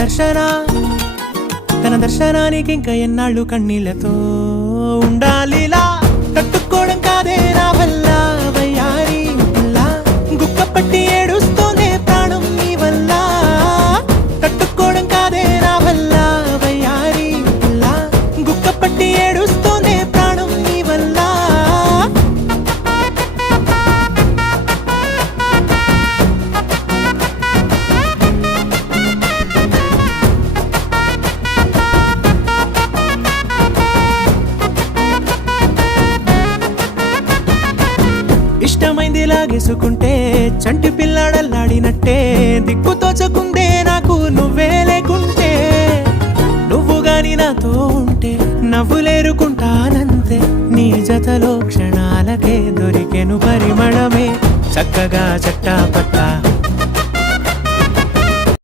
దర్శన తన దర్శనానికి ఇంకా ఎన్నాళ్ళు కన్నీళ్లతో ఉండాలిలా తట్టుకోవడం కాదే నా వల్ల వయ్యారి పిల్ల గుక్క పట్టి ఏడుస్తూనే ప్రాణం నీ వల్ల తట్టుకోవడం కాదే నా వల్ల వయ్యారి పిల్ల గుక్క పట్టి ఏడుస్తూనే ప్రాణం నీ వల్ల ఇష్టమైంది లాగేసుకుంటే చంటి పిల్లాడల్లాడినట్టే దిక్కు తోచకుందే